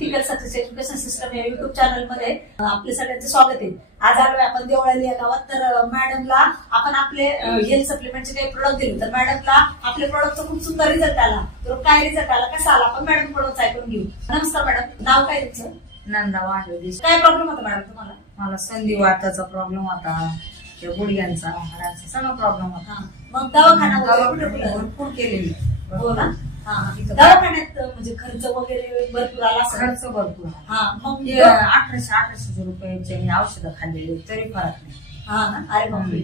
Critical success education system या YouTube channel मध्ये आपले सगळ्यांचे स्वागत आहे। आज आलोय आपण देवळाली या गावात। तर मॅडमला आपण आपले हेल्थ सप्लिमेंटचे काही प्रोडक्ट दिले, तर मॅडमला आपल्या प्रोडक्टचा खूप सुंदर रिझल्ट आला। तर काय रिझल्ट आला, कसा आला, आपण मॅडम कडून ऐकून घेऊ। नमस्कार मॅडम, नाव काय तुमचं? नंदा वाढवली। काय प्रॉब्लेम होता मॅडम तुम्हाला? मला संधिवाताचा प्रॉब्लेम होता, गुडघ्यांचा हाडाचा सगळा प्रॉब्लेम होता। मग दवाखाना भरपूर केलेली। हो ना? दवाखान्यात म्हणजे खर्च वगैरे भरपूर आला? खर्च भरपूर। हा, मग 1800 रुपयाचे मी औषधं खाल्लेली तरी फरक नाही। हा ना? अरे बापरे।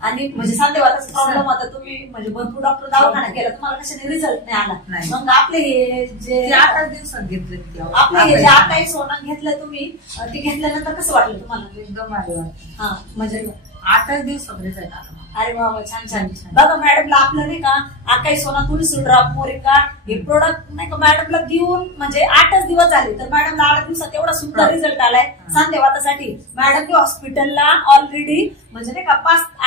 आणि म्हणजे सांधेवाताचा प्रॉब्लेम होता, तुम्ही म्हणजे भरपूर डॉक्टर दवाखाना केला, तुम्हाला कशाने रिझल्ट नाही आला? मग आपले हे जे 8 दिवसात घेतले, आपले हे जे आता सोनं घेतलं तुम्ही, ते घेतल्यानंतर कसं वाटलं तुम्हाला? एकदम भारी वाटलं। हा, म्हणजे 8 दिवसात रिझल्ट आला। अरे बाबा, छान छान छान। बघा मॅडमला आपलं नाही का आकाई सोना तुळशी ड्रॉप मोरिका हे प्रोडक्ट नाही का मॅडमला देऊन म्हणजे 8च दिवस झाले, तर मॅडमला 8 दिवसात एवढा सुंदर रिझल्ट आलाय सांधेवातासाठी। मॅडम हॉस्पिटलला ऑलरेडी म्हणजे नाही का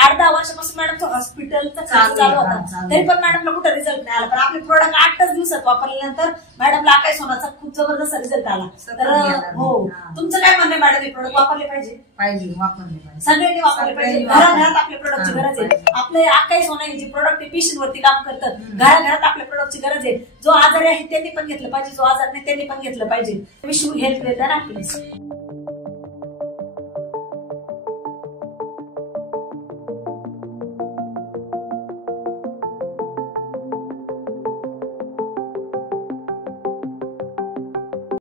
8-10 वर्षापासून मॅडमचं हॉस्पिटलचा खर्च चालू होता, तरी पण मॅडमला कुठं रिझल्ट नाही आला। पण आपले प्रोडक्ट 8च दिवसात वापरल्यानंतर मॅडमला आकाई सोनाचा खूप जबरदस्त रिझल्ट आला। तर हो, तुमचं काय म्हणणं आहे मॅडम, हे प्रोडक्ट वापरले पाहिजे? वापरले पाहिजे, सगळ्यांनी वापरले पाहिजे। घराघरात आपल्या प्रोडक्टची गरज आहे। आपले आकाई सोना हे जे प्रोडक्ट पेशंटवरती काम करतात, घराघरात आपल्या प्रोडक्टची गरज आहे। जो आजारी आहे त्यांनी पण घेतलं पाहिजे, जो आजार नाही त्यांनी पण घेतलं पाहिजे। Wish you health well than happiness.